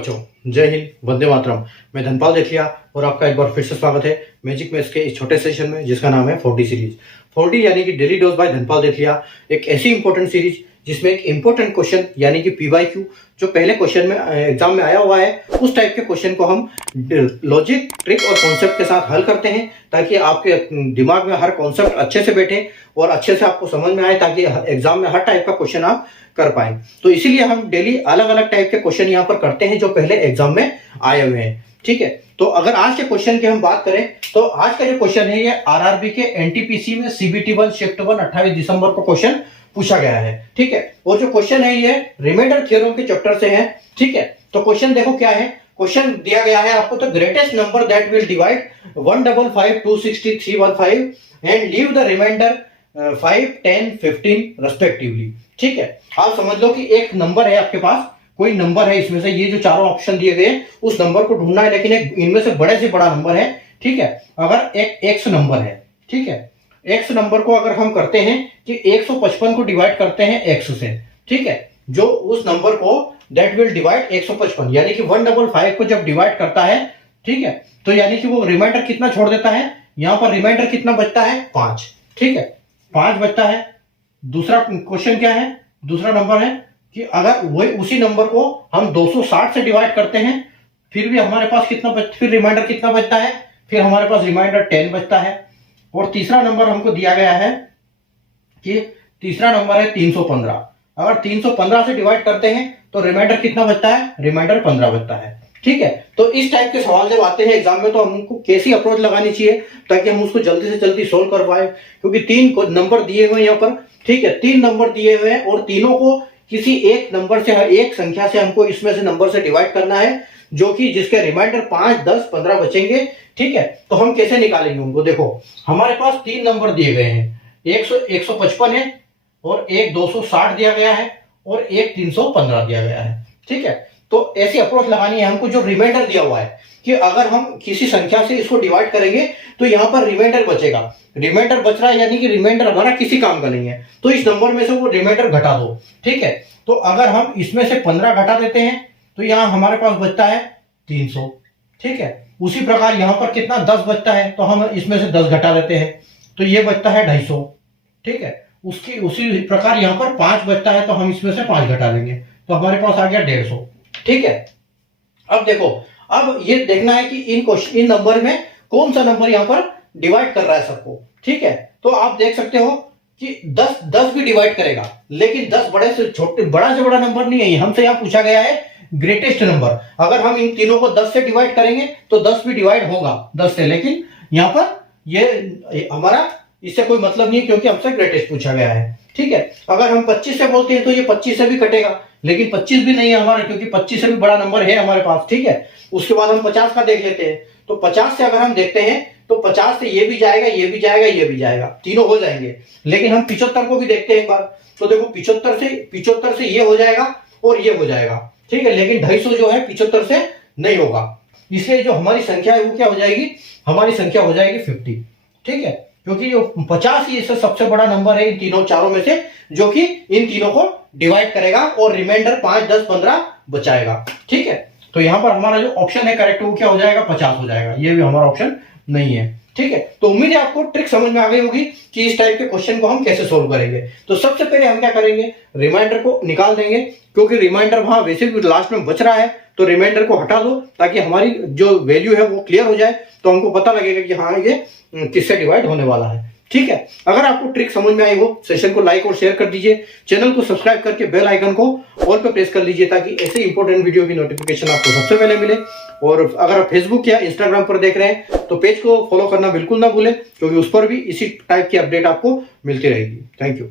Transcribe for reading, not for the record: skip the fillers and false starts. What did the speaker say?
बच्चों, जय हिंद, वंदे मातरम। मैं धनपाल देखिया और आपका एक बार फिर से स्वागत है मैजिक मैथ्स के इस छोटे सेशन में जिसका नाम है 4D सीरीज। 4D यानी कि डेली डोज बाय धनपाल देखिया, एक ऐसी इंपॉर्टेंट सीरीज जिसमें एक इंपॉर्टेंट क्वेश्चन यानी कि PYQ जो पहले क्वेश्चन में एग्जाम में आया हुआ है, उस टाइप के क्वेश्चन को हम लॉजिक, ट्रिक और कॉन्सेप्ट के साथ हल करते हैं ताकि आपके दिमाग में हर कॉन्सेप्ट अच्छे से बैठे और अच्छे से आपको समझ में आए, ताकि एग्जाम में हर टाइप का क्वेश्चन आप कर पाए। तो इसीलिए हम डेली अलग अलग टाइप के क्वेश्चन यहाँ पर करते हैं जो पहले एग्जाम में आए हुए हैं। ठीक है, तो अगर आज के क्वेश्चन की हम बात करें तो आज का जो क्वेश्चन है ये आरआरबी के एनटीपीसी में CBT1 शिफ्ट 1 28 दिसंबर को क्वेश्चन पूछा गया है। ठीक है, और जो क्वेश्चन है ये रिमाइंडर थ्योरम के चैप्टर से है। ठीक है, तो क्वेश्चन देखो क्या है। क्वेश्चन दिया गया है आपको, तो greatest number that will divide 155 260 315 and leave the remainder 5 10 15 respectively. ठीक है, आप समझ लो कि एक नंबर है आपके पास, कोई नंबर है, इसमें से ये जो चारों ऑप्शन दिए गए उस नंबर को ढूंढना है, लेकिन एक इनमें से बड़े से बड़ा नंबर है। ठीक है, अगर एक एक्स नंबर है, ठीक है, एक्स नंबर को अगर हम करते हैं कि 155 को डिवाइड करते हैं एक्स से, ठीक है, जो उस नंबर को दैट विल डिवाइड 155 यानी कि 155 को जब डिवाइड करता है, ठीक है, तो यानी कि वो रिमाइंडर कितना छोड़ देता है, यहां पर रिमाइंडर कितना बचता है 5। ठीक है, 5 बचता है। दूसरा क्वेश्चन क्या है, दूसरा नंबर है कि अगर वही उसी नंबर को हम 260 से डिवाइड करते हैं फिर भी हमारे पास कितना फिर रिमाइंडर कितना बचता है, फिर हमारे पास रिमाइंडर 10 बचता है। और तीसरा नंबर हमको दिया गया है कि तीसरा नंबर है 315, अगर 315 से डिवाइड करते हैं तो रिमाइंडर कितना बचता है, रिमाइंडर 15 बचता है। ठीक है, तो इस टाइप के सवाल जब आते हैं एग्जाम में तो हमको कैसी अप्रोच लगानी चाहिए ताकि हम उसको जल्दी से जल्दी सोल्व कर पाए, क्योंकि 3 नंबर दिए हुए हैं यहाँ पर। ठीक है, 3 नंबर दिए हुए हैं और तीनों को किसी एक नंबर से, एक संख्या से हमको इसमें से नंबर से डिवाइड करना है, जो कि जिसके रिमाइंडर 5 10 15 बचेंगे। ठीक है, तो हम कैसे निकालेंगे उनको, देखो हमारे पास 3 नंबर दिए गए हैं, 155 है और एक 260 दिया गया है और एक 315 दिया गया है। ठीक है, तो ऐसी अप्रोच लगानी है हमको। जो रिमाइंडर दिया हुआ है कि अगर हम किसी संख्या से इसको डिवाइड करेंगे तो यहां पर रिमाइंडर बचेगा, रिमाइंडर बच रहा है यानी कि रिमाइंडर हमारा किसी काम का नहीं है, तो इस नंबर में से वो रिमाइंडर घटा दो। ठीक है, तो अगर हम इसमें से 15 घटा देते हैं तो यहां हमारे पास बचता है 300। ठीक है, उसी प्रकार यहां पर कितना 10 बचता है तो हम इसमें से 10 घटा देते हैं तो ये बचता है 250। ठीक है, उसी प्रकार यहां पर 5 बचता है तो हम इसमें से 5 घटा लेंगे तो हमारे पास आ गया 150। ठीक है, अब देखो, अब ये देखना है कि इन नंबर में कौन सा नंबर यहां पर डिवाइड कर रहा है सबको। ठीक है, तो आप देख सकते हो कि 10 भी डिवाइड करेगा, लेकिन 10 बड़ा से बड़ा नंबर नहीं है। हमसे यहां पूछा गया है ग्रेटेस्ट नंबर, अगर हम इन तीनों को 10 से डिवाइड करेंगे तो 10 भी डिवाइड होगा 10 से, लेकिन यहां पर ये हमारा इससे कोई मतलब नहीं क्योंकि हमसे ग्रेटेस्ट पूछा गया है। ठीक है, अगर हम 25 से बोलते हैं तो ये 25 से भी कटेगा, लेकिन 25 भी नहीं है हमारा क्योंकि 25 से भी बड़ा नंबर है हमारे पास। ठीक है, उसके बाद हम 50 का देख लेते हैं, तो 50 से अगर हम देखते हैं तो 50 से ये भी जाएगा, ये भी जाएगा, ये भी जाएगा, तीनों हो जाएंगे। लेकिन हम 75 को भी देखते हैं एक बार, तो देखो 75 से ये हो जाएगा और ये हो जाएगा। ठीक है, लेकिन 250 जो है 75 से नहीं होगा, इसलिए जो हमारी संख्या है वो क्या हो जाएगी, हमारी संख्या हो जाएगी 50। ठीक है, क्योंकि जो 50 ही इससे सबसे बड़ा नंबर है इन तीनों चारों में से, जो कि इन तीनों को डिवाइड करेगा और रिमाइंडर 5 10 15 बचाएगा। ठीक है, तो यहां पर हमारा जो ऑप्शन है करेक्ट वो क्या हो जाएगा, 50 हो जाएगा, ये भी हमारा ऑप्शन नहीं है। ठीक है, तो उम्मीद है आपको ट्रिक समझ में आ गई होगी कि इस टाइप के क्वेश्चन को हम कैसे सोल्व करेंगे। तो सबसे पहले हम क्या करेंगे, रिमाइंडर को निकाल देंगे, क्योंकि रिमाइंडर वहां वैसे भी लास्ट में बच रहा है, तो रिमाइंडर को हटा दो ताकि हमारी जो वैल्यू है वो क्लियर हो जाए, तो हमको पता लगेगा कि हाँ ये किससे डिवाइड होने वाला है। ठीक है, अगर आपको ट्रिक समझ में आई हो, सेशन को लाइक और शेयर कर दीजिए, चैनल को सब्सक्राइब करके बेल आइकन को ऑल पे प्रेस कर लीजिए ताकि ऐसे इंपॉर्टेंट वीडियो की नोटिफिकेशन आपको सबसे पहले मिले। और अगर आप फेसबुक या इंस्टाग्राम पर देख रहे हैं तो पेज को फॉलो करना बिल्कुल ना भूलें, क्योंकि उस पर भी इसी टाइप की अपडेट आपको मिलती रहेगी। Thank you.